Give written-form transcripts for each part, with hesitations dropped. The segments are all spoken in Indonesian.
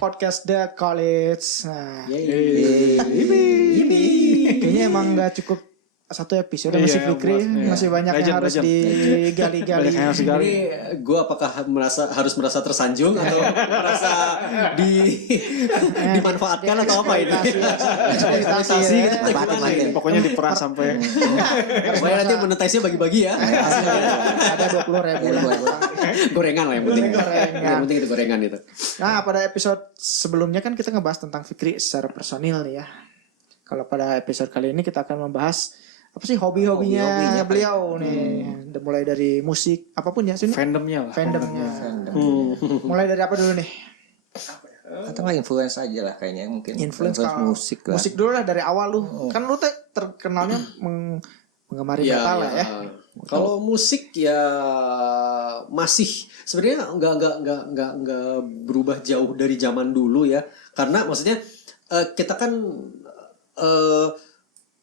podcast The College. Nah, Ini kayaknya emang nggak cukup satu episode masih Fikri, masih banyak yang harus digali-gali. Ini gue apakah harus merasa tersanjung atau merasa dimanfaatkan atau apa ini? Eksploitasi gitu. Pokoknya diperas sampai. Supaya nanti monetize-nya bagi-bagi ya. Ada 20.000 lah. Gorengan lah yang penting. Yang penting itu gorengan itu. Nah, pada episode sebelumnya kan kita ngebahas tentang Fikri secara personil nih ya. Kalau pada episode kali ini kita akan membahas apa sih hobi-hobinya beliau nih. Mulai dari musik apapun ya sini. Fandomnya. Mulai dari apa dulu nih? Atau nggak influence aja lah kayaknya mungkin. Influence musik lah. Musik dulu lah dari awal lu. Kan lu terkenalnya menggemari metal lah ya. Kalau musik ya masih sebenarnya nggak berubah jauh dari zaman dulu ya. Karena maksudnya kita kan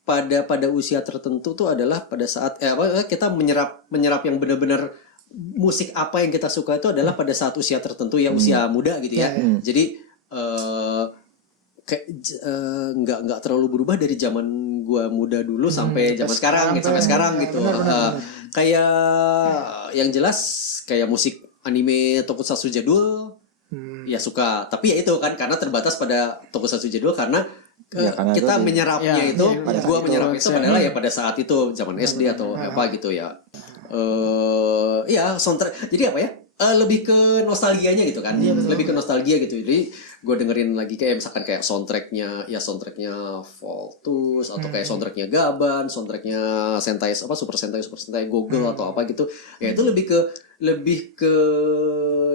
pada usia tertentu tuh adalah pada saat kita menyerap yang benar-benar musik apa yang kita suka itu adalah pada saat usia tertentu ya, usia muda gitu ya. Jadi nggak terlalu berubah dari zaman gua muda dulu sampai zaman sekarang gitu. Kayak yang jelas kayak musik anime tokusatsu jadul ya suka, tapi ya itu kan karena terbatas pada tokusatsu jadul karena kita menyerapnya itu, gua menyerap itu adalah ya pada saat itu zaman SD atau apa gitu ya. Ya soundtrack. Jadi apa ya? Lebih ke nostalgianya gitu kan. Lebih ke nostalgia gitu. Jadi gue dengerin lagi kayak misalkan kayak soundtracknya Voltus atau kayak soundtracknya Gaban, soundtracknya Sentai Super Sentai Google atau apa gitu. Ya itu lebih ke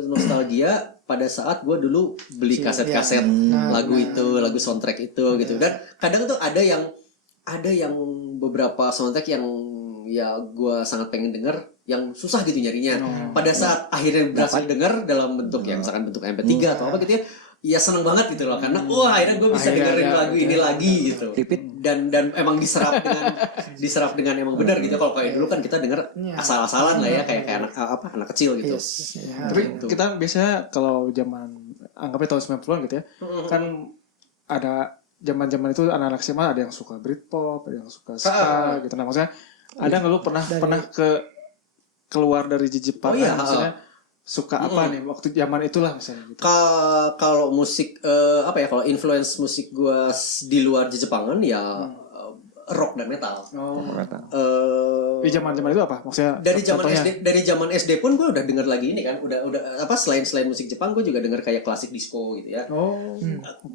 nostalgia pada saat gue dulu beli kaset-kaset lagu itu, lagu soundtrack itu gitu. Dan kadang tuh ada yang beberapa soundtrack yang ya gue sangat pengen denger yang susah gitu nyarinya. Pada saat akhirnya berhasil denger dalam bentuk ya misalkan bentuk MP3 atau apa gitu ya, ya seneng banget gitu loh karena akhirnya gue bisa dengerin lagu ini lagi gitu. Dan emang diserap dengan emang benar gitu. Kalau kayak dulu kan kita denger asal-asalan lah ya kayak anak kecil gitu. Tapi kita biasanya kalau zaman anggapnya tahun 90-an gitu ya. Kan ada zaman-zaman itu anak-anak SMA ada yang suka Britpop, ada yang suka ska gitu. Nah, maksudnya ada nggak lu pernah keluar dari Jepang misalnya suka apa nih waktu zaman itulah misalnya gitu. Kalau musik kalau influence musik gue di luar Jepangan ya rock dan metal. Di zaman-zaman itu apa? Maksudnya dari zaman SD pun gue udah denger lagi ini kan, udah selain musik Jepang gue juga denger kayak klasik disco gitu ya.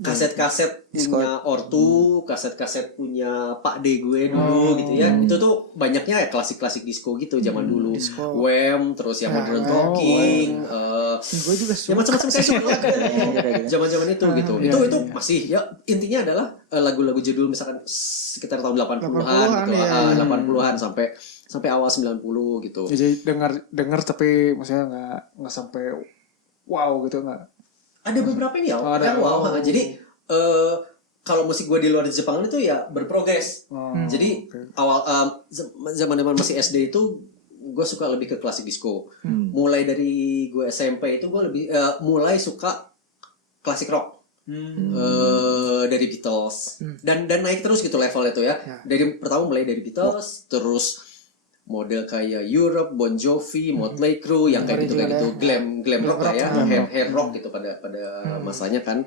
Kaset-kaset punya ortu, kaset-kaset punya Pak D gue dulu gitu ya. Itu tuh banyaknya ya klasik-klasik disco gitu zaman dulu. Wham, terus yang Modern Talking, gue juga suka. Ya macam-macam saya suka zaman-zaman itu gitu. Itu masih ya intinya adalah lagu-lagu jadul misalkan sekitar tahun 80-an gitu. 80-an sampai awal 90 gitu. Jadi dengar tapi maksudnya enggak sampai wow gitu enggak. Ada beberapa ini ya. Wow. Jadi kalau musik gue di luar Jepang itu ya berprogres. Jadi awal zaman-zaman masih SD itu gue suka lebih ke klasik disco. Mulai dari gue SMP itu gue lebih mulai suka klasik rock. Dari Beatles dan naik terus gitu level itu ya. Dari pertama mulai dari Beatles terus model kayak Europe, Bon Jovi, Motley Crue yang kayak gitu glam rock lah ya, hair rock gitu pada masanya kan.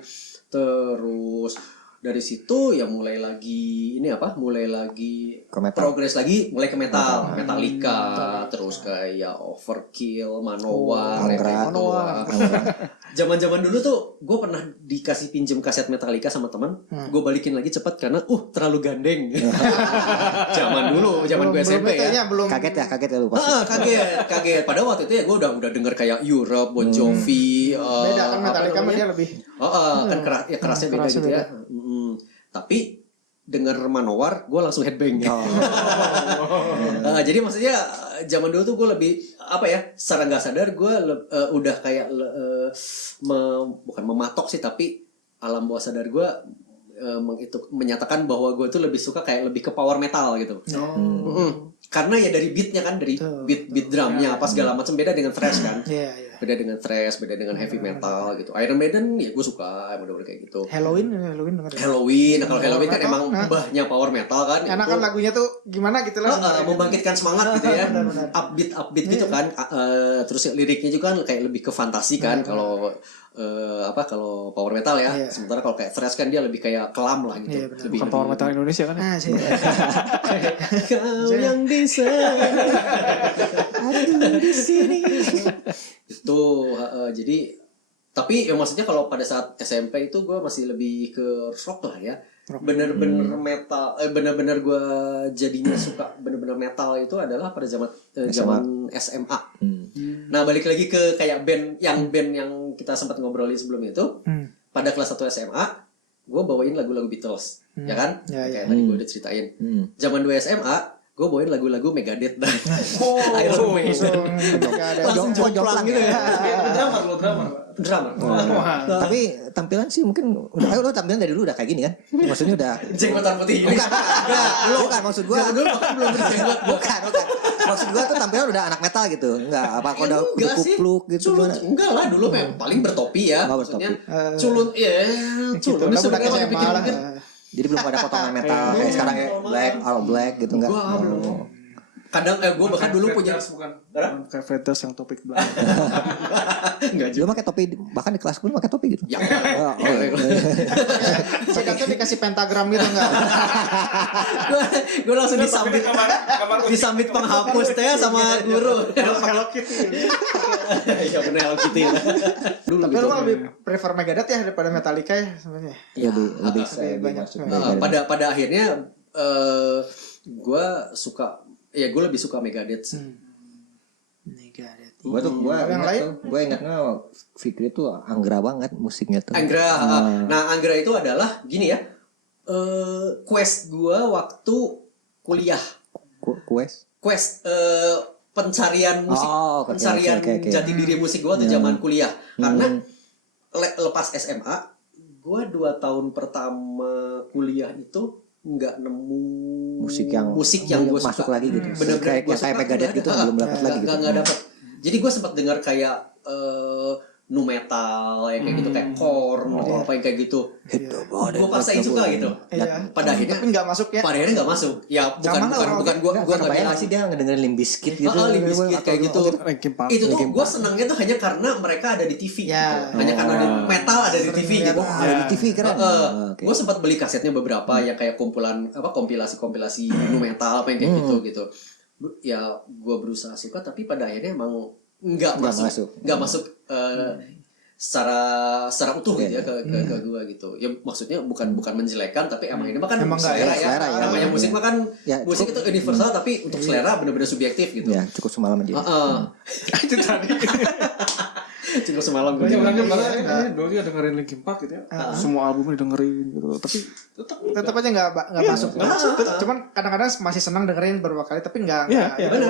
Terus dari situ ya mulai lagi progres lagi mulai ke metal, Metallica, terus kayak Overkill, Manowar, Zaman-zaman dulu tuh gue pernah dikasih pinjem kaset Metallica sama teman, gue balikin lagi cepat karena terlalu gandeng. Zaman gue SMP ya. Kaget ya lu pasti. Kaget. Pada waktu itu ya gue udah denger kayak Europe, Bon Jovi. Beda kan Metallica mah dia lebih. Kan kerasnya beda gitu ya. Tapi denger Manowar gue langsung headbang. Jadi maksudnya zaman dulu tuh gue lebih secara nggak sadar gue udah kayak bukan mematok sih, tapi alam bawah sadar gue menyatakan bahwa gue tuh lebih suka kayak lebih ke power metal gitu. Karena ya dari beatnya kan, dari beat drumnya apa segala macam beda dengan thrash kan. beda dengan thrash, beda dengan heavy metal gitu. Iron Maiden ya gue suka bener-bener kayak gitu. Halloween denger. Halloween, nah, kalau Halloween kan metal, emang mbahnya power metal kan. Karena itu, kan lagunya tuh gimana gitu lah. membangkitkan semangat gitu ya. Benar-benar. Upbeat gitu kan. Terus liriknya juga kan kayak lebih ke fantasi kan kalau kalau power metal ya. Iya. Sementara kalau kayak thrash kan dia lebih kayak kelam lah gitu. Iya, benar. Lebih Bukan power metal Indonesia kan? Nah, sih. kau yang di sana. Aduh di sini. Itu jadi tapi ya maksudnya kalau pada saat SMP itu gue masih lebih ke rock lah ya. Bener-bener metal, bener-bener gue jadinya suka bener-bener metal itu adalah pada zaman SMA. Nah balik lagi ke kayak band yang kita sempat ngobrolin sebelum itu. Pada kelas 1 SMA gue bawain lagu-lagu Beatles, ya kan? Kayak tadi gue udah ceritain. Zaman 2 SMA gue bawain lagu-lagu Megadeth dan Iron Maiden. Langsung jomplang gitu ya. Drummer. Tapi tampilan sih mungkin udah lo tampilan dari dulu udah kayak gini kan? Maksudnya udah Jenggotan putih. bukan maksud gua. Dulu kan belum berjenggot. Bukan. Maksud gua tuh tampilan udah anak metal gitu. Enggak apa kalau udah kupluk gitu gimana? Enggak lah, dulu paling bertopi ya. Oh, Maksudnya bertopi. culun culun Udah sebenarnya budak kalau SMA lah. dipikir-pikir. Jadi belum ada potongan metal kayak sekarang ya black, all black gitu enggak? Gua belum. Kadang gue bahkan dulu punya bukan kayak Freders yang topik belakang. enggak Lu pakai topi bahkan di kelas gue pakai topi gitu. Ya. Saya tuh dikasih pentagram gitu enggak? Gue langsung disambit penghapus teh sama guru. Hello Kitty. Iya benar Hello Kitty. Tapi lu lebih prefer Megadeth ya daripada Metallica ya sebenarnya. Lebih banyak. masuk. Pada akhirnya gue suka gue lebih suka Megadeth sih. Megadeth. Gue ingatnya Fikri tuh Anggra banget musiknya tuh. Anggra. Nah, Anggra itu adalah gini ya. Quest gue waktu kuliah. Quest pencarian musik, pencarian jati diri musik gue tuh zaman kuliah. Karena lepas SMA, gue 2 tahun pertama kuliah itu nggak nemu musik yang gue masuk suka. lagi gitu. Bener-bener Kayak Megadeth gitu belum dapat lagi gitu. Nggak dapat. Jadi gue sempat dengar kayak nu metal ya kayak gitu kayak Korn atau apa yang kayak gitu. Gue paksain suka gitu. Pada akhirnya tapi nggak masuk ya. Pada akhirnya nggak masuk. Ya bukan gue nggak bayang bilang sih dia ngedengerin Limp Bizkit gitu. Limp Bizkit kayak gitu. Itu tuh gue senangnya tuh hanya karena mereka ada di TV gitu. Hanya karena metal ada di TV gitu. Ada di TV keren. Gue sempat beli kasetnya beberapa yang kayak kompilasi nu metal apa yang kayak gitu. Ya gue berusaha suka tapi pada akhirnya emang nggak masuk secara utuh gitu ya ke gue gitu. Ya maksudnya bukan menjelekkan tapi emang ini mah kan selera ya. Namanya musik mah kan musik itu universal tapi untuk selera benar-benar subjektif gitu. Ya cukup semalam aja. Itu tadi. Cukup semalam gue. Dulu dia dengerin Linkin Park gitu ya. Semua albumnya didengerin gitu. Tapi tetap aja nggak masuk. Cuman kadang-kadang masih senang dengerin beberapa kali tapi nggak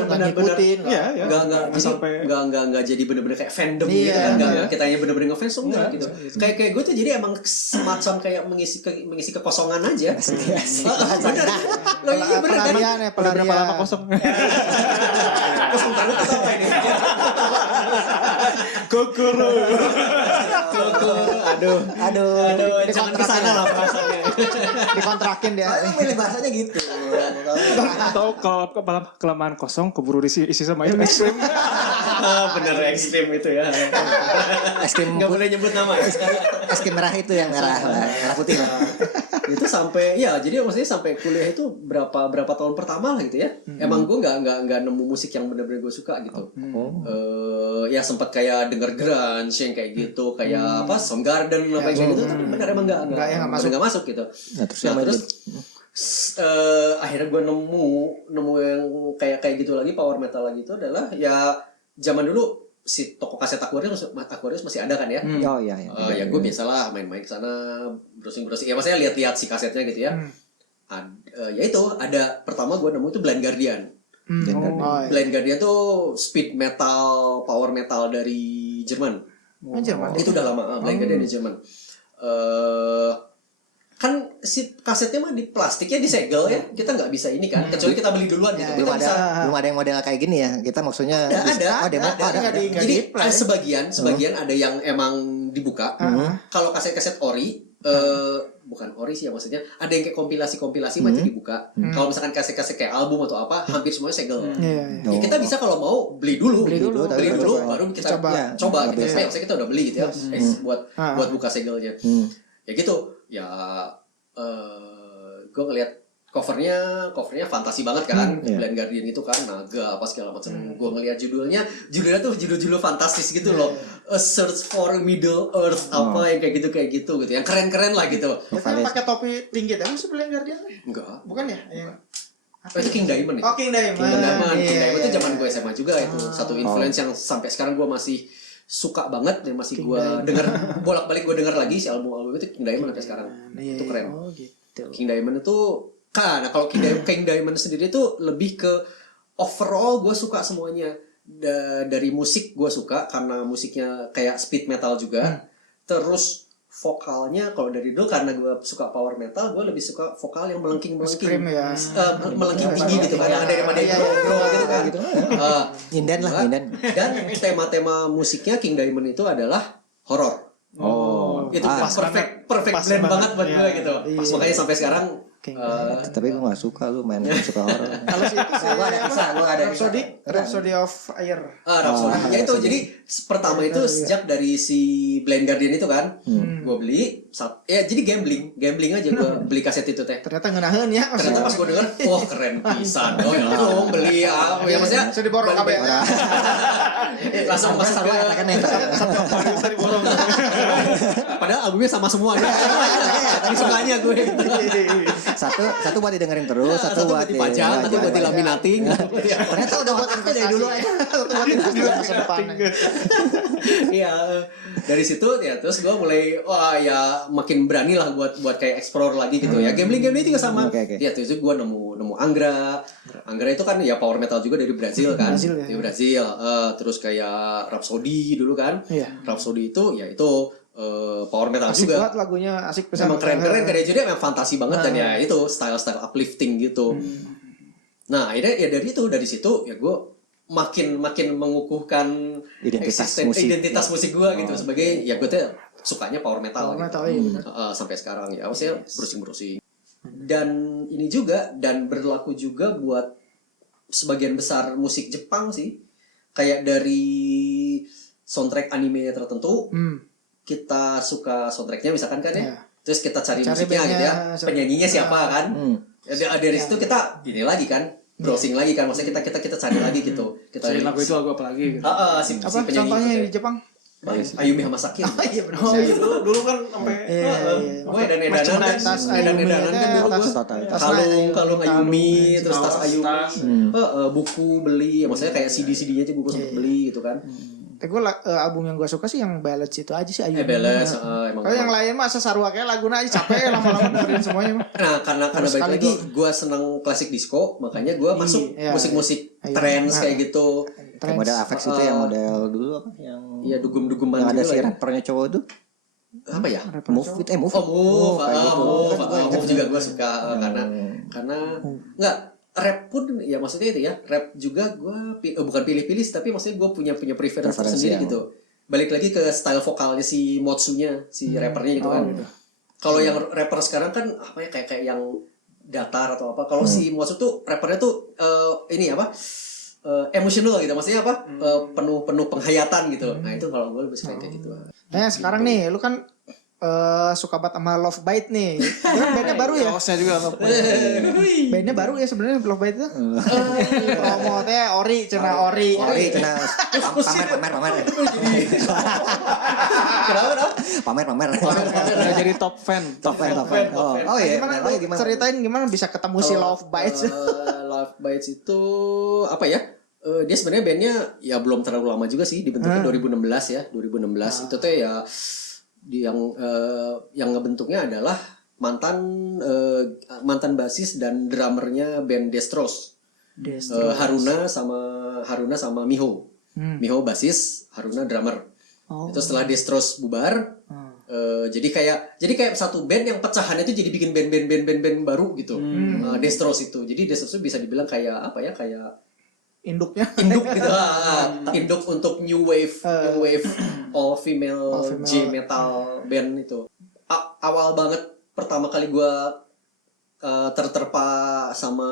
ngikutin. Nggak jadi bener-bener kayak fandom gitu kan. Kita hanya bener-bener ngefans enggak gitu. Kayak gue tuh jadi emang semacam kayak mengisi kekosongan aja. Bener. Pelarian ya pelarian. berapa lama kosong? Kosong terus atau apa ini? Kokoro. Aduh, jangan kesana lah bahasanya. Dikontrakin dia. Milih bahasanya gitu. Atau kalau kelamaan kosong keburu isi sama itu ekstrim. Bener ekstrim itu ya. Ekstrim nggak boleh nyebut nama ya. es krim merah itu yang merah putih lah. Itu sampai ya jadi maksudnya sampai kuliah itu berapa tahun pertama lah gitu ya. Emang gue nggak nemu musik yang benar-benar gue suka gitu. Ya sempat kayak denger grunge yang kayak gitu, kayak apa Soundgarden apa yang kayak gitu tapi benar emang nggak masuk gitu. Nah, terus akhirnya gue nemu yang kayak gitu lagi power metal lagi itu adalah ya zaman dulu si toko kaset Aquarius masih ada kan ya? Oh iya. Ya gue biasalah main-main ke sana browsing. Ya maksudnya lihat-lihat si kasetnya gitu ya. Ya itu ada pertama gue nemu itu Blind Guardian. Blind Guardian tuh speed metal, power metal dari Jerman. Jerman. Itu udah lama Blind Guardian di Jerman. kan si kasetnya mah di plastiknya disegel ya, kita nggak bisa ini kan, kecuali kita beli duluan gitu. belum Kita ada yang model kayak gini ya. Kita maksudnya ada. Nggak Jadi di-play. sebagian ada yang emang dibuka. Kalau kaset-kaset ori, bukan ori sih ya maksudnya, ada yang kayak kompilasi mah itu dibuka. Kalau misalkan kaset-kaset kayak album atau apa, hampir semuanya segel. Iya. Ya, kita bisa kalau mau beli dulu baru kita coba gitu. Maksudnya kita udah beli gitu ya, buat buka segelnya. Ya gitu. Ya gue ngeliat covernya fantasi banget kan, Blind Guardian itu kan naga apa segala macam. Gue ngeliat judulnya tuh judul fantastis gitu loh. A Search for Middle Earth apa yang kayak gitu yang keren-keren lah gitu. Itu yang pakai topi tinggi tapi sebenarnya Guardian. Enggak. Bukan ya? Itu King Diamond ya? Oh, King Diamond. King Diamond itu zaman gue SMA juga itu. Satu influence yang sampai sekarang gue masih suka banget, yang masih gue denger bolak-balik gue denger lagi si album itu King Diamond sampai sekarang. Itu keren. Oh gitu. King Diamond itu nah kalau King Diamond sendiri itu lebih ke overall gue suka semuanya. Dari musik gue suka karena musiknya kayak speed metal juga. Terus vokalnya kalau dari dulu karena gue suka power metal, gue lebih suka vokal yang melengking Scream ya. Melengking tinggi gitu kan, yang daripada itu gitu kan. Nyinden. Dan tema-tema musiknya King Diamond itu adalah horor. Itu perfect blend banget buat gue gitu. Makanya sampai sekarang tapi gue gak suka lu main suka horor. Kalau sih itu sih Gue ada kisah, gue ada Rhapsody of Air. Rhapsody. Ya itu jadi pertama itu sejak dari si Blind Guardian itu kan, gue beli. Ya jadi gambling aja gue beli kaset itu teh. Ternyata ngenaheun ya. Ternyata pas gue denger, wah keren pisan. Oh ya langsung beli ya maksudnya. Sudah diborong kabeh. Langsung masuk ke Bisa diborong. padahal albumnya sama semua ya. Tadi sukanya gue. Satu buat didengerin terus, satu buat dipajang, satu buat dilaminating. Ternyata udah buat investasi dulu aja. Buat investasi masa depan. Iya, dari situ ya terus gue mulai wah ya makin berani lah buat kayak explore lagi gitu ya. Gambling juga sama. Ya terus gue nemu Angra itu kan ya power metal juga dari Brazil kan. Dari Brazil. Terus kayak Rhapsody dulu kan. Rhapsody itu ya itu power metal asik juga. Banget lagunya asik pesan. Emang keren kayak jadi emang fantasi banget dan ya itu style uplifting gitu. Nah akhirnya ya dari situ ya gue makin mengukuhkan identitas musik gue gitu sebagai ya gue tuh sukanya power metal. Sampai sekarang ya maksudnya browsing. Dan ini juga dan berlaku juga buat sebagian besar musik Jepang sih, kayak dari soundtrack anime tertentu. Kita suka soundtracknya misalkan kan ya, terus kita cari musiknya gitu ya, penyanyinya siapa kan, dari situ kita ini lagi kan, browsing lagi kan, maksudnya kita cari lagi gitu, kita cari lagu itu lagu apa lagi gitu. si apa penyanyi contohnya gitu, di Jepang? Ayumi Hamasaki. Iya benar. Dulu kan sampai edan-edanan kan dulu kalung Ayumi, terus tas Ayumi, buku beli, maksudnya kayak CD-CD-nya aja buku sempet beli gitu kan. Tapi gue album yang gue suka sih yang Ballads itu aja sih Ayu. Ballads, emang. Kalau yang lain mah sarua kayak laguna aja capek lama-lama dengerin semuanya mah. Nah, karena balik lagi gue seneng klasik disco, makanya gue masuk musik-musik trance kayak gitu. Kayak model Avex itu yang model dulu apa? Yang iya dugum-duguman yang ada gitu si lah. rappernya cowok tuh. Apa ya? Move. Move juga gue suka karena enggak rap pun ya maksudnya itu ya rap juga gue bukan pilih-pilih tapi maksudnya gue punya preference sendiri gitu. Balik lagi ke style vokalnya si Motsunya si rappernya gitu kan. Kalau yang rapper sekarang kan apa ya kayak yang datar atau apa. Kalau si Motsu tuh rappernya tuh ini apa emotional gitu maksudnya apa penuh penghayatan gitu. Nah itu kalau gue lebih suka kayak gitu. Nah sekarang nih lu kan suka banget sama Love Bite nih. Bandnya baru ya? Kaosnya juga Love Bite. Bandnya baru ya sebenarnya Love Bite itu. Promo teh ori cina. Pamer. Kenapa? Pamer. Udah jadi top fan. Oh iya. Gimana? Ceritain gimana bisa ketemu si Love Bites? Love Bites itu apa ya? Dia sebenarnya bandnya ya belum terlalu lama juga sih, dibentuknya 2016 ya. 2016 itu tuh ya yang ngebentuknya adalah mantan basis dan drummernya band Destros. Haruna sama Miho. Miho basis, Haruna drummer. Itu setelah Destros bubar, Jadi kayak satu band yang pecahannya itu jadi bikin band baru gitu. Destros itu. Jadi Destros itu bisa dibilang kayak apa ya, kayak Induknya. induk gitu. Induk untuk new wave all female J metal band itu. Awal banget pertama kali gue terterpa sama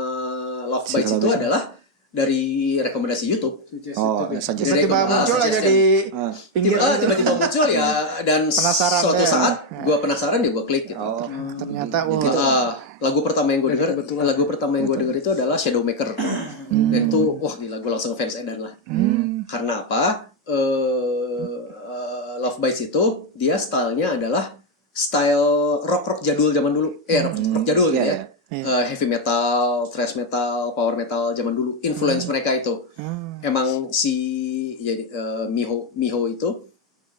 Love Bites itu adalah dari rekomendasi YouTube. Tiba-tiba muncul aja di pinggir. Tiba-tiba muncul ya, dan Penasaran suatu saya. saat gue penasaran ya gue klik gitu. Ternyata Gitu. Lagu pertama yang gue denger itu adalah Shadowmaker. Dan itu wah gila, gue langsung fans edan lah. Karena apa? Love Bites itu dia stylenya adalah style rock jadul zaman dulu. Rock jadul gitu ya. Heavy metal, thrash metal, power metal zaman dulu. Influence mereka itu. Emang si Miho itu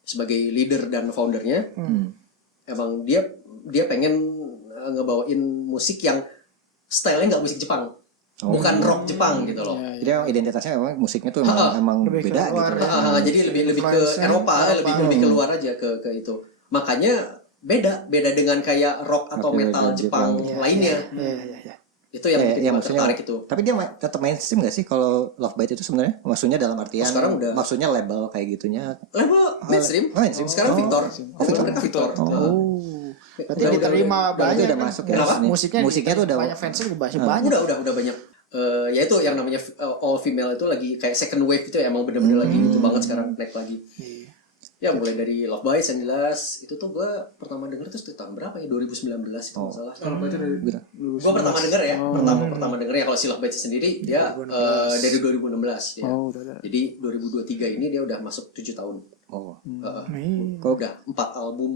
sebagai leader dan foundernya, emang dia pengen ngebawain musik yang stylenya nggak musik Jepang, bukan rock Jepang gitu loh. Jadi identitasnya memang musiknya tuh emang beda gitu. Jadi lebih ke Eropa, lebih keluar aja ke itu. Makanya beda dengan kayak rock atau metal Jepang lainnya. Itu yang bikin gue tertarik itu. Tapi dia tetap mainstream gak sih kalau Love Bite itu sebenarnya? Maksudnya dalam artian sekarang udah. Maksudnya label kayak gitunya. Label mainstream. Sekarang Victor. Mereka Victor. Berarti diterima banyak. Udah masuk ya. Musiknya tuh udah banyak fansnya banyak. Udah banyak. Ya itu yang namanya all female itu lagi kayak second wave itu ya, emang bener-bener lagi itu banget sekarang, naik lagi. Ya mulai dari Love Bites yang jelas itu tuh gue pertama denger tuh tahun berapa ya, 2019 itu masalah. Gue pertama denger ya, pertama denger ya kalau si Love Bites sendiri dia dari 2016 ya. Jadi 2023 ini dia udah masuk 7 tahun. Kok udah 4 album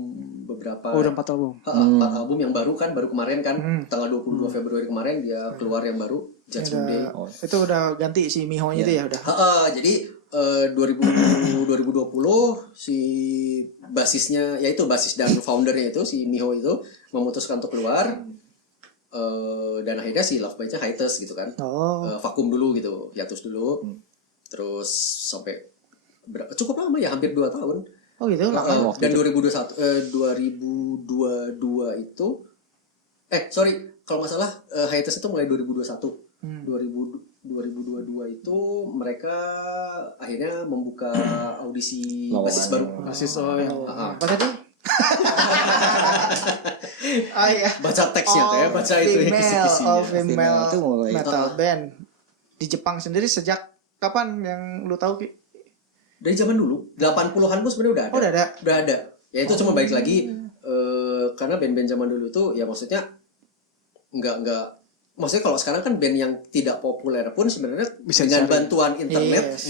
beberapa. Udah 4 album. 4 album yang baru kemarin kan tanggal 22 Februari kemarin dia keluar yang baru, Judgment Day. Itu udah ganti si Miho-nya itu ya udah. Jadi 2020 si basisnya, yaitu basis dan foundernya itu si Miho itu memutuskan untuk keluar, dan akhirnya si Love Bites-nya hiatus gitu kan. Vakum dulu gitu, hiatus dulu. Terus sampai cukup lama ya, hampir 2 tahun. Oh gitu lama. Dan 2022 itu kalau nggak salah hiatus itu mulai 2021. 2022 itu mereka akhirnya membuka audisi basis baru. Basis Apa tadi? Iya. Baca teksnya tuh ya, baca itu ya kisi-kisinya. All female itu mulai metal band di Jepang sendiri sejak kapan yang lu tahu Ki? Dari zaman dulu, 80-an pun sebenarnya udah ada. Udah ada. Ya itu cuma balik lagi karena band-band zaman dulu tuh ya maksudnya enggak. Maksudnya kalau sekarang kan band yang tidak populer pun sebenarnya bisa dengan bantuan internet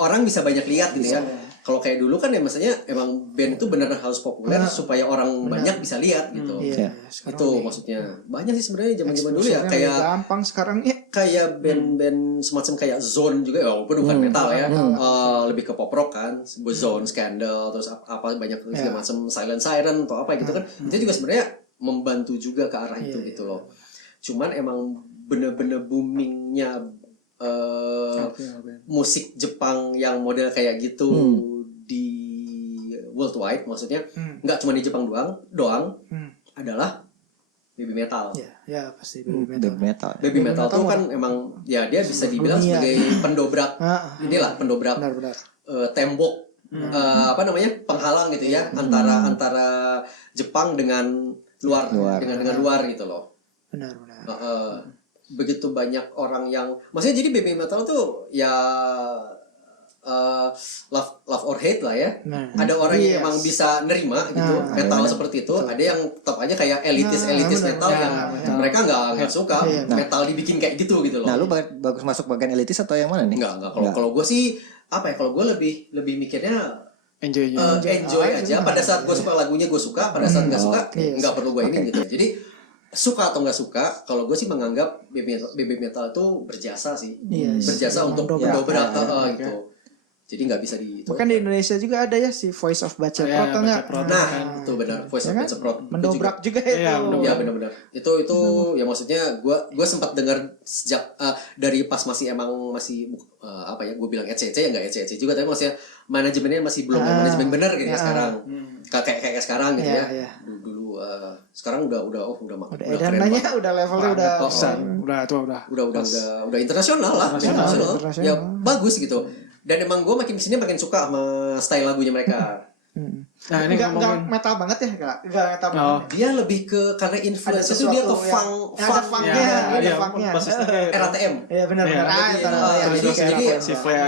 orang bisa banyak lihat gitu ya. Kalau kayak dulu kan ya maksudnya emang band itu benar harus populer supaya orang banyak bisa lihat gitu. Itu maksudnya banyak sih sebenarnya zaman-zaman dulu ya, kayak gampang sekarang ya. Kayak band-band semacam kayak Zone juga ya, walaupun bukan metal ya. Lebih ke pop rock kan, Zone, Scandal, terus apa banyak segala macam, Silent Siren atau apa gitu kan. Itu juga sebenarnya membantu juga ke arah itu gitu loh. Cuman emang bener-bener boomingnya musik Jepang yang model kayak gitu di worldwide, maksudnya nggak cuma di Jepang doang adalah baby metal. Ya pasti baby metal. Baby metal tuh kan emang ya dia bisa dibilang sebagai pendobrak benar. Tembok penghalang gitu ya antara Jepang dengan luar. Dengan luar gitu loh. Benar. Begitu banyak orang yang maksudnya, jadi baby metal tuh ya love or hate lah ya. Ada orang yang emang bisa nerima gitu metal seperti itu, ada yang tetap aja kayak elitis metal yang mereka nggak suka metal dibikin kayak gitu loh. Nah, lu bagus masuk bagian elitis atau yang mana nih? Enggak. Kalau gue sih kalau gue lebih mikirnya enjoy aja. Pada saat gue suka lagunya gue suka, pada saat nggak suka nggak perlu gue ini gitu. Jadi suka atau nggak suka, kalau gue sih menganggap baby metal itu berjasa sih, berjasa untuk mendobrak gitu. Jadi nggak bisa di itu. Bahkan di Indonesia juga ada ya si Voice of Baceprot atau enggak? Nah, itu benar Voice of Baceprot. Mendobrak juga itu. Ya benar-benar. Itu ya maksudnya gue sempat dengar sejak dari pas masih apa ya gue bilang ECC ya nggak ECC juga tapi maksudnya manajemennya masih belum manajemen benar gitu ya sekarang. Kayak sekarang gitu ya. Dulu sekarang udah keren banget. Udah levelnya udah internasional lah. Ya bagus gitu. Dan emang gue makin kesini makin suka sama style lagunya mereka. Nah ini nggak metal banget ya, nggak metal banget. Dia lebih ke karena influence itu dia ke funknya, RATM. Iya benar. Jadi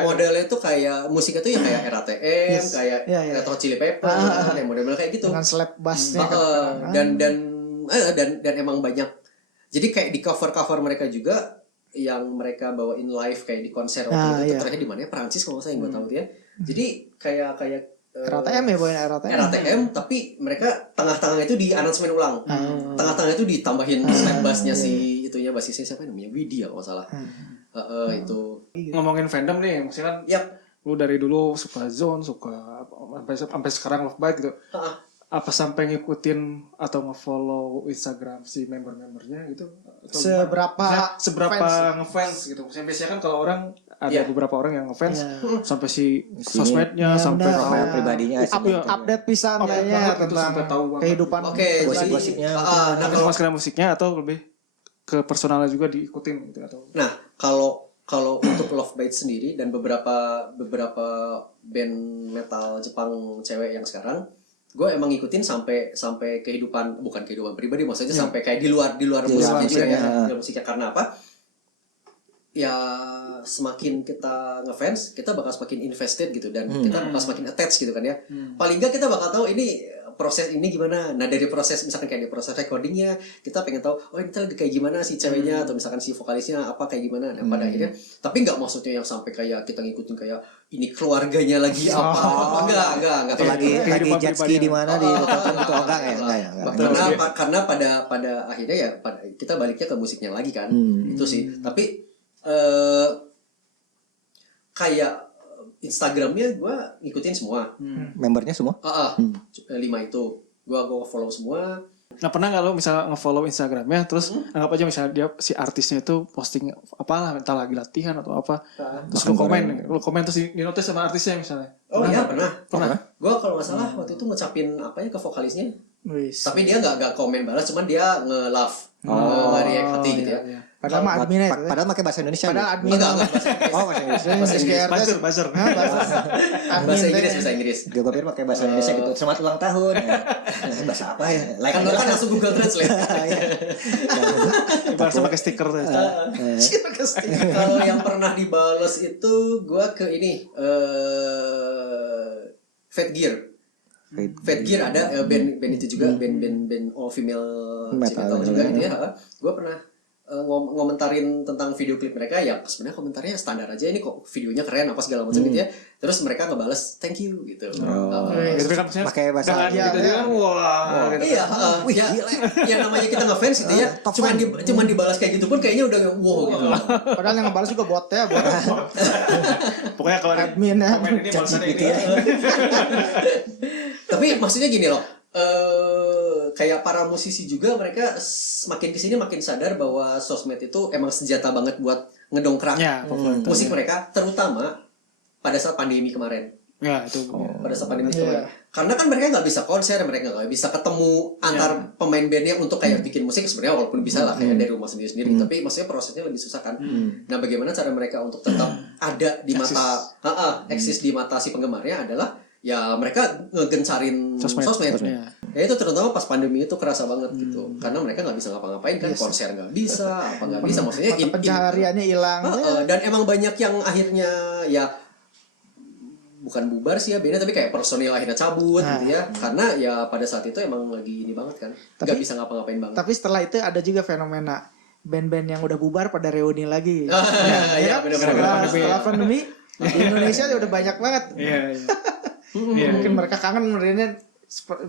modelnya itu kayak musiknya tuh ya kayak RATM, kayak Red Hot Chili Pepper, model kayak gitu. Dengan slap bassnya. Dan emang banyak. Jadi kayak di cover mereka juga yang mereka bawain live kayak di konser waktu itu terakhir di mana ya Prancis kalau saya yang gue tahu tuh ya. Jadi kayak RATM ya bawain RATM tapi mereka tengah-tengahnya itu di aransemen ulang. Tengah-tengahnya itu ditambahin slap bassnya si itunya basisnya siapa namanya Widya kalau salah. Itu ngomongin fandom nih, maksudnya kan lu dari dulu suka Zone, suka sampai sekarang Love Bite gitu. Apa sampai ngikutin atau nge-follow Instagram si member-membernya gitu? Seberapa ngefans gitu. Biasanya kan kalau orang ada beberapa orang yang ngefans sampai si sosmednya, sampai profil pribadinya, update pisan kayaknya tentang kehidupan. Gosip-gosipnya. Nah, kalau masalah musiknya atau lebih ke personalnya juga diikutin gitu atau? Nah, kalau untuk Love Bite sendiri dan beberapa band metal Jepang cewek yang sekarang gue emang ngikutin sampai bukan kehidupan pribadi maksudnya sampai kayak di luar musiknya juga ya. Di luar musiknya karena apa? Ya semakin kita ngefans, kita bakal semakin invested gitu dan kita bakal semakin attached gitu kan ya. Paling nggak kita bakal tahu ini proses ini gimana. Nah dari proses misalkan kayak di proses recordingnya kita pengen tahu ini kayak gimana si ceweknya atau misalkan si vokalisnya apa kayak gimana. Nah pada akhirnya tapi nggak maksudnya yang sampai kayak kita ngikutin kayak ini keluarganya lagi apa enggak lagi jet ski di mana di letakkan gitu enggak ya. Karena pada akhirnya ya kita baliknya ke musiknya lagi kan. Itu sih. Tapi kayak Instagramnya gue ngikutin semua. Membernya semua? 5 itu gue follow semua. Nah pernah nggak lo misalnya nge-follow Instagramnya terus anggap aja misalnya dia si artisnya itu posting apalah entah lagi latihan atau apa terus lo komen terus di notice sama artisnya misalnya. Iya pernah. Gue kalau nggak salah waktu itu ngucapin apa ya ke vokalisnya. Tapi dia nggak komen balas, cuman dia nge-love, nge-react hati gitu ya. Padahal mah adminnya itu. Padahal pakai bahasa Indonesia. Padahal admin. Bahasa Inggris. Buzzer. Bahasa Inggris. Gue pikir pakai bahasa Indonesia gitu. Selamat ulang tahun. Bahasa apa ya? Kan langsung Google Translate. Bahasa pakai stiker tuh. Kalau yang pernah dibales itu gue ke ini Fat Gear ada band itu juga band all female metal juga gitu ya. Gue pernah ngomentarin tentang video klip mereka ya sebenarnya komentarnya standar aja ini kok videonya keren apa segala macam gitu ya terus mereka ngebales thank you gitu. Itu kan pakai bahasa gitu kan wah iya yang namanya kita ngefans gitu ya cuman dibalas kayak gitu pun kayaknya udah wow gitu. Padahal yang ngebalas juga bot. Pokoknya kalau admin komen ini balasnya ini. Tapi maksudnya gini loh, kayak para musisi juga mereka makin kesini makin sadar bahwa sosmed itu emang senjata banget buat ngedongkrak musik mereka, terutama pada saat pandemi kemarin. Ya itu. Pada saat pandemi kemarin. Karena kan mereka nggak bisa konser, mereka nggak bisa ketemu antar pemain bandnya untuk kayak bikin musik sebenarnya walaupun bisa lah kayak dari rumah sendiri, tapi maksudnya prosesnya lebih susah kan. Nah bagaimana cara mereka untuk tetap ada di mata, eksis di mata si penggemarnya adalah ya mereka ngegencarin sosmed. Ya itu terutama pas pandemi itu kerasa banget gitu. Karena mereka nggak bisa ngapa-ngapain kan, konser nggak bisa, apa nggak bisa. Maksudnya pencahariannya hilang. Dan emang banyak yang akhirnya ya bukan bubar sih ya beda, tapi kayak personil akhirnya cabut gitu ya. Karena ya pada saat itu emang lagi ini banget kan, nggak bisa ngapa-ngapain banget. Tapi setelah itu ada juga fenomena band-band yang udah bubar pada reuni lagi. Ya benar-benar. Setelah pandemi di Indonesia udah banyak banget. Mungkin mereka kangen ngerinnya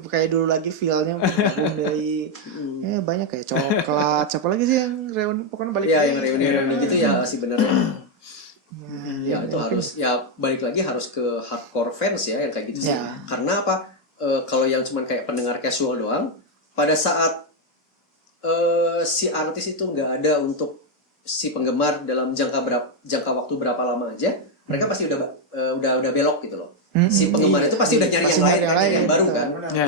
kayak dulu lagi feel-nya dari banyak kayak coklat siapa lagi sih yang reuni pokoknya balik yang reuni gitu ya sih bener. Ya itu harus ya balik lagi harus ke hardcore fans ya yang kayak gitu sih. Ya. Karena apa? Kalau yang cuman kayak pendengar casual doang, pada saat si artis itu nggak ada untuk si penggemar dalam jangka waktu berapa lama aja, mereka pasti udah belok gitu loh. Si penggemar itu pasti udah nyari Pasti yang lain, nyari yang lain, yang baru betul. kan. Ya.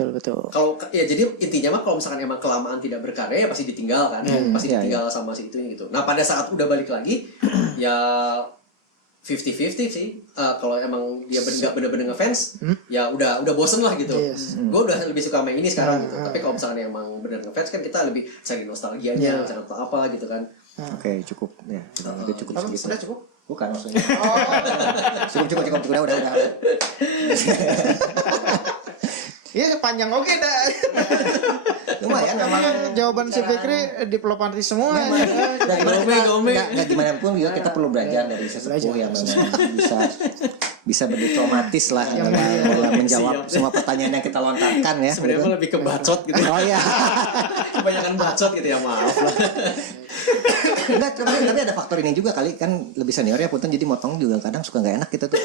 Betul. Kalau ya jadi intinya mah kalau misalkan emang kelamaan tidak berkarya ya pasti ditinggal kan, pasti ditinggal sama si itunya gitu. Nah pada saat udah balik lagi ya 50-50 sih. Kalau emang dia nggak bener-bener ngefans, ya udah bosen lah gitu. Yes. Gue udah lebih suka main ini sekarang gitu. Tapi kalau misalkan emang bener ngefans kan kita lebih cari nostalgianya, cari apa gitu kan. Oke, cukup ya. Itu cukup segitu. Sudah cukup? Bukan maksudnya. Cukup udah. Iya panjang oke dah. Lumayan memang. Jawaban si Fikri diplomatis semua. Dari nggak gimana pun juga kita perlu belajar dari sesepuh yang memang bisa berdiplomatis lah dalam menjawab semua pertanyaan yang kita lontarkan ya. Sebenarnya mah lebih ke bacot gitu. Oh iya. Kebanyakan bacot gitu ya, maaf lah. Enggak, tapi ada faktor ini juga kali kan lebih senior ya punten jadi motong juga kadang suka nggak enak kita tuh.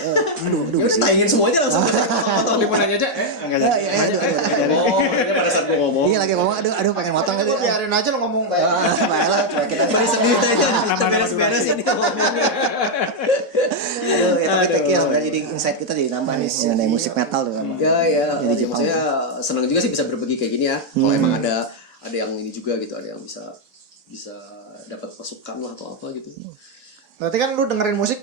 Aduh Ya udah tayangin semuanya langsung. Atau di mana aja? Enggak jadi. Oh, ini pada saat gue ngomong. Iya lagi ngomong aduh pengen motong kali. Biarin aja lo ngomong baik. Baiklah coba kita Bari sendiri aja kita beres-beres ini ngomongnya. Aduh, ya tapi pikir jadi insight kita jadi nambah nih mengenai musik metal tuh. Ya, maksudnya senang juga sih bisa berbagi kayak gini ya. Kalau emang ada yang ini juga gitu, ada yang bisa dapat masukan lah atau apa gitu. Berarti kan lu dengerin musik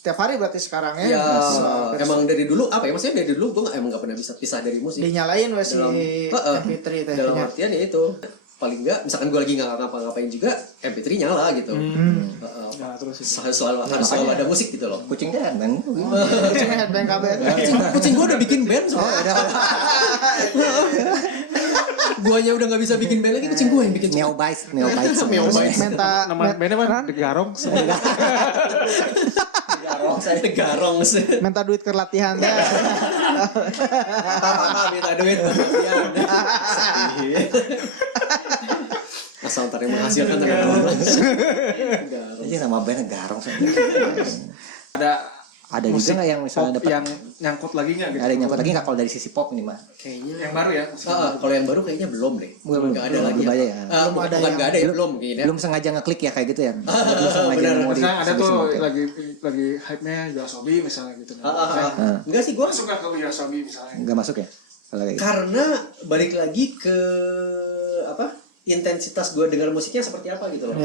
tiap hari berarti sekarang ya? Ya, emang dari dulu apa ya? Maksudnya dari dulu gue emang gak pernah bisa pisah dari musik. Dinyalain wes si Dalam- MP3 teh. Dalam artian ya itu paling enggak misalkan gue lagi nggak ngapa-ngapain juga MP3 nyala gitu. Nah, terus harus selalu ada musik gitu loh. Kucing kan kan. Cuma headbang KB. Kucing gue udah bikin band soalnya. Guanya udah nggak bisa bikin band lagi, kucing gue yang bikin. Neobites. Menta nama bandnya mana? The Garong. Garong sih. menta duit ke latihan ya. Apa minta duit. Asal ntar yang menghasilkan tenaga. Ini nama bandnya Garong. Ada musik juga nggak yang misalnya pop dapat yang nyangkut lagi nggak gitu? ada yang nyangkut lagi nggak kalau dari sisi pop ini mah? Kayaknya Yang baru ya? kalau yang baru kayaknya belum deh. Nggak ada lagi. Belum ada ya? Bukan nggak ada ya, belum kayaknya. Belum sengaja ngeklik ya kayak gitu ya? Belum sengaja benar. mau Misalnya ada tuh disebut-sebut. lagi hype-nya Yoasobi misalnya gitu. Enggak sih, gue Suka ke Yoasobi misalnya. Nggak masuk ya? Kalau kayak gitu. karena balik lagi ke apa intensitas gue dengar musiknya seperti apa gitu loh.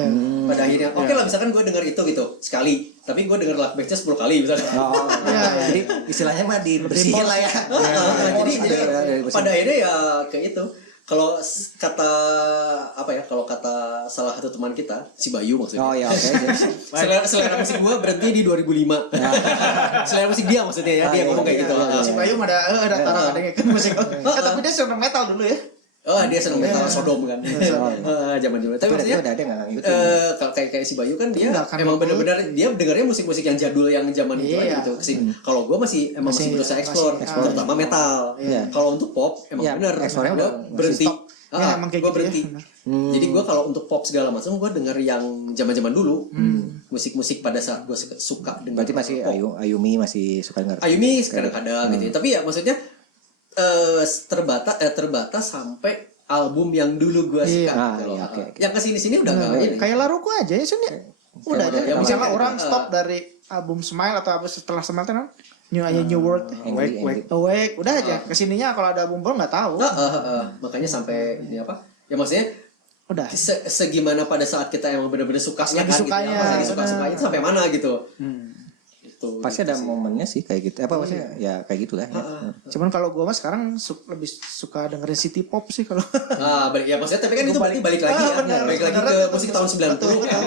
Pada akhirnya oke lah misalkan gue dengar itu gitu sekali, tapi gue dengar lagu backnya 10 kali misalnya. Jadi istilahnya mah dibersihin lah ya. Jadi pada akhirnya ya kayak itu. Kalau kata apa ya? Kalau kata salah satu teman kita, si Bayu maksudnya. Oh ya oke. Selera musik gue berhenti di 2005. Selera musik dia maksudnya ya, dia ngomong kayak gitu. Si Bayu ada taruh ada ngeken musik. Tapi dia seneng metal dulu ya. Oh dia seneng metal Sodom kan. Zaman-zaman. Tapi maksudnya udah ada nggak gitu. kalau kayak si Bayu kan dia Enggak, kan emang dulu. benar-benar dia dengarnya musik-musik yang jadul yang zaman itu Iya. aja gitu. Kalau gue masih berusaha explore, terutama metal. Iya. Kalau untuk pop emang Iya, bener. explore-nya Gue udah berhenti. stop. Ya, emang kayak Gue gitu berhenti. ya, Jadi gue kalau untuk pop segala macam gue denger yang zaman-zaman dulu. Musik-musik pada saat gue suka dengan Berarti masih pop. Ayumi masih suka dengar. Ayumi kadang-kadang gitu ya. Tapi ya maksudnya terbatas sampai album yang dulu gue suka gitu loh. iya, oke. Yang kesini-sini udah nggak ini. Kayak Laruku aja ya Sun ya. Udah aja. Ya, Misalnya mungkin, orang stop dari album Smile atau apa setelah Smile kan New World. Wake. Awake, udah aja. Kesininya kalau ada album baru nggak tahu. Makanya sampai ini apa? Ya maksudnya Udah. segimana pada saat kita emang benar-benar sukanya Lagi kan sukanya, gitu ya. Lagi suka-sukanya itu sampai mana gitu. Itu. Pasti ada momennya sih kayak gitu. Apa maksudnya ya kayak gitulah. Ya. Cuman kalau gue mah sekarang lebih suka dengerin city pop sih kalau. Ya maksudnya tapi kan itu berarti balik lagi ya. Balik lagi ke musik tahun 90 kan.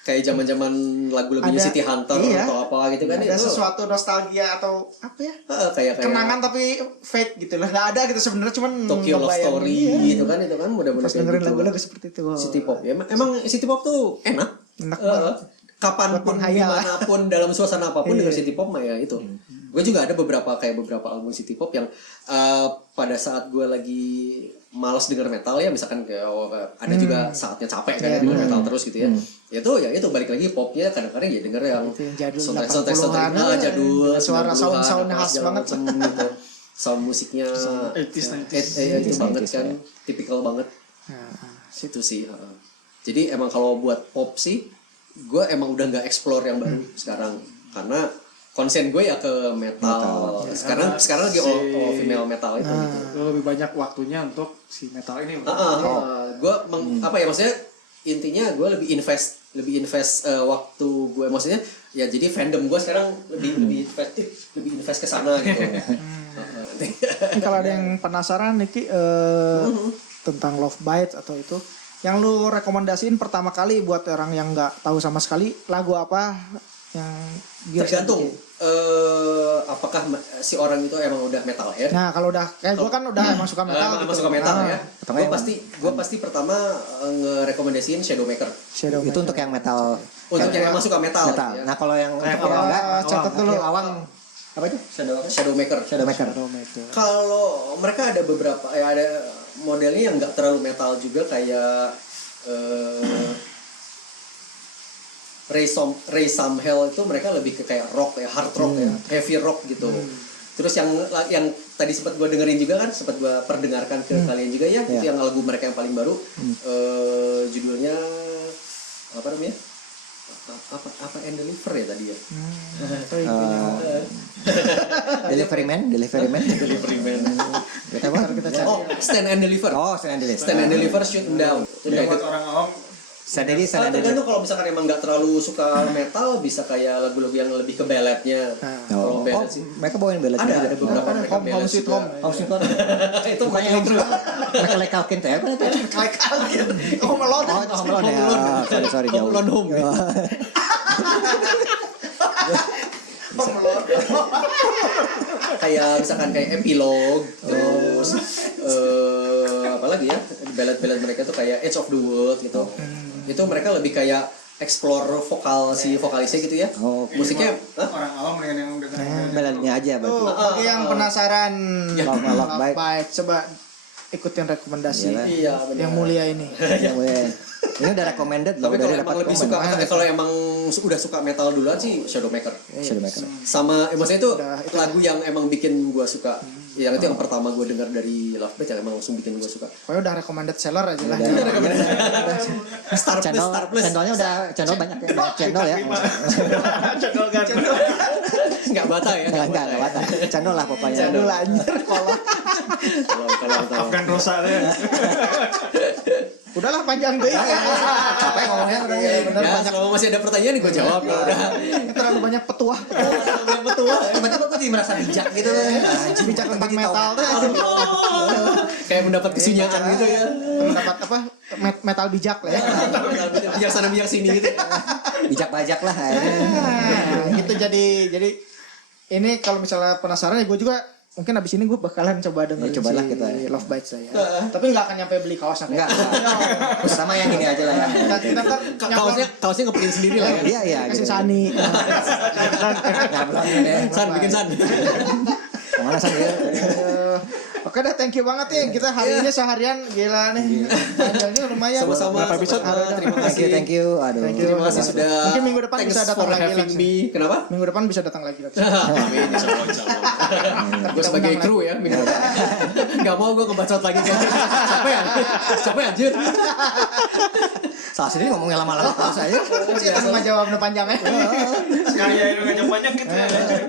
Kayak zaman-zaman lagu-lagunya City Hunter atau apa gitu kan. Ada itu sesuatu nostalgia atau apa ya? kayak Kenangan tapi fake gitu lah. Nggak ada gitu sebenarnya cuman Tokyo Love ngebayangin, Story iya. gitu kan, itu kan mudah-mudahan Pas dengerin lagu-lagu seperti itu. City pop ya. Emang City pop tuh enak. Enak banget. Kapanpun, menghayal. dimanapun, dalam suasana apapun denger City pop mah ya itu. Gue juga ada beberapa album City pop yang pada saat gue lagi malas denger metal ya, misalkan kayak ada juga saatnya capek kan denger metal terus gitu ya. Itu balik lagi popnya kadang-kadang ya denger yang Itu yang jadul soundtrack 80-an, jadul, suara 90-an, sound-sound apa khas segala banget. macem gitu. Sound musiknya 80s, 80s banget kan, tipikal banget. Itu sih. Jadi emang kalau buat pop sih, gue emang udah nggak explore yang baru sekarang, karena konsen gue ya ke metal. Sekarang lagi all female metal itu. Gitu. Lo lebih banyak waktunya untuk si metal ini. Gue apa ya, maksudnya intinya gue lebih invest waktu gue, maksudnya ya jadi fandom gue sekarang lebih invest ke sana gitu. Kalau ada yang penasaran Niki tentang Love Bites atau itu, yang lu rekomendasiin pertama kali buat orang yang nggak tahu sama sekali, lagu apa yang Tergantung apakah si orang itu emang udah metalhead. Nah kalau udah kayak gue kan udah emang suka metal, emang suka metal ya. Gue pasti pertama ngerekomendasiin Shadowmaker. Itu untuk yang metal. Untuk yang emang suka metal. Ya. Nah kalau yang untuk yang enggak, catat dulu. awang apa itu? Shadowmaker. Kalau mereka ada beberapa ada modelnya yang nggak terlalu metal juga, kayak Ray Samhel itu mereka lebih ke kayak rock ya, hard rock ya, heavy rock gitu. Terus yang tadi sempat gue dengerin juga kan, sempat gue perdengarkan ke kalian juga ya, itu yang lagu mereka yang paling baru, judulnya apa namanya? Apa and Deliver ya tadi ya? Delivery Man. Kita apa? Stand and Deliver. Stand and Deliver, Shoot 'Em Down. Jadi buat orang awam Tergantung, kalau misalkan emang nggak terlalu suka metal, bisa kayak lagu-lagu yang lebih ke balladnya. Kalau ballad sih Mereka bawain ballad juga. ada beberapa mereka ballad juga. Itu bukannya yang mereka like Kalkin teh apa itu? Home Alone. Home Alone ya. Sorry jauh. Home Alone. Kayak misalkan kayak epilog, terus apa lagi ya, ballad mereka tuh kayak Edge of the World gitu. Itu mereka lebih kayak explore si vokalisnya gitu ya. Musiknya orang awam dengan yang dengerin Balladnya aja berarti. Bagi yang penasaran Love Bites, coba ikutin rekomendasi iya, benar. yang mulia ini. Ini udah recommended loh, Tapi udah kalau emang dapat lebih komen. suka, kalau emang udah suka metal duluan sih Shadowmaker. Shadowmaker. Sama maksudnya itu lagu yang emang bikin gua suka. Yang itu yang pertama gua dengar dari Love Bites yang emang langsung bikin gua suka. Pokoknya udah recommended seller aja lah. Star Plus. Channelnya udah channel banyak ya. Banyak channel ya. Channel. Enggak bata ya. Enggak bata. Channel lah pokoknya. Channel anjir kolot. Kalau Afgan Rosa deh. Udahlah panjang deh. Capek ngomongnya udah ya. ya, kalau masih ada pertanyaan gue jawab ya udah. Terlalu banyak petuah. Tiba-tiba gue jadi merasa bijak gitu. Anjing Bijak tentang metal tuh. Kayak mendapat kesunyaan gitu ya. Mendapat apa? Metal bijak lah ya. Bijak sana bijak sini gitu. Bijak bajak lah. Gitu jadi ini kalau misalnya penasaran ya gue juga mungkin abis ini gue bakalan coba dengerin cobalah si kita. Love Bites saya. Tapi nggak akan nyampe beli kaosnya. Enggak. Sama yang ini aja lah ya. Kita ntar Kaosnya ngeprint sendiri lah ya. Iya kasih gitu. Sani. Nyablon deh. San bikin san. Kemana San ya? Oke dah, thank you banget ya. Kita hari ini seharian gila nih. Panjangnya lumayan. Sama-sama. Terima kasih. Thank you. Aduh. Terima kasih sudah. Mungkin minggu depan Thanks bisa datang for lagi having langsung. me. Kenapa? Minggu depan bisa datang lagi. Amin, insyaallah. Gue sebagai kru ya, minggu depan. Gak mau gue ngebacot lagi kan. Capek anjir. Salah sendiri ngomongnya lama-lama kalau saya. Kita cuma jawab panjangnya. Sekali ya itu ngajak banyak gitu.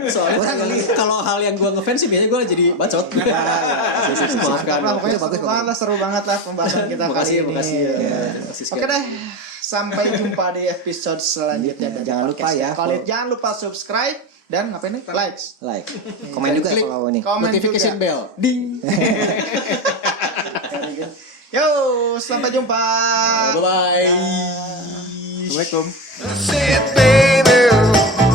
Soalnya kalau hal yang gue ngefans sih biasanya gue jadi bacot. Maafkan. Pokoknya seru banget lah pembahasan kita kali ini. Makasih. Oke deh. Sampai jumpa di episode selanjutnya dari Jangan lupa podcast ya, Jangan lupa subscribe dan ngapain nih? Like. Komen juga Klik kalau ini. Komen Notification juga. bell. Ding. Yo, sampai jumpa. Bye bye. Assalamualaikum. That's it, baby.